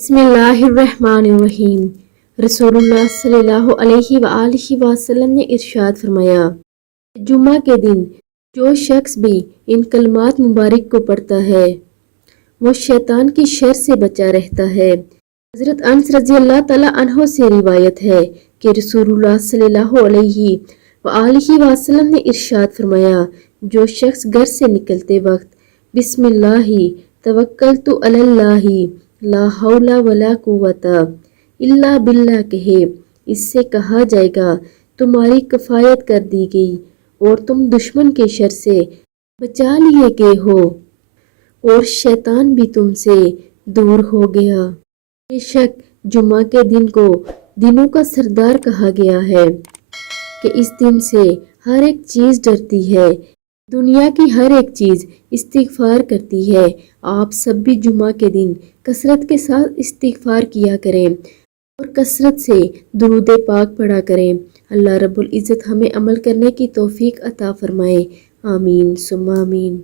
بسم اللہ الرحمن الرحیم۔ رسول اللہ صلی اللہ علیہ وآلہ وسلم نے ارشاد فرمایا، جمعہ کے دن جو شخص بھی ان کلمات مبارک کو پڑھتا ہے وہ شیطان کی شر سے بچا رہتا ہے۔ حضرت انس رضی اللہ تعالیٰ عنہ سے روایت ہے کہ رسول اللہ صلی اللہ علیہ وآلہ وسلم نے ارشاد فرمایا، جو شخص گھر سے نکلتے وقت بسم اللہ توکلت علی اللہ لا حول ولا قوت الا باللہ کہے، اس سے کہا جائے گا تمہاری کفایت کر دی گئی اور تم دشمن کے شر سے بچا لیے گئے ہو اور شیطان بھی تم سے دور ہو گیا۔ بے شک جمعہ کے دن کو دنوں کا سردار کہا گیا ہے کہ اس دن سے ہر ایک چیز ڈرتی ہے، دنیا کی ہر ایک چیز استغفار کرتی ہے۔ آپ سب بھی جمعہ کے دن کثرت کے ساتھ استغفار کیا کریں اور کثرت سے درود پاک پڑھا کریں۔ اللہ رب العزت ہمیں عمل کرنے کی توفیق عطا فرمائے، آمین ثم آمین۔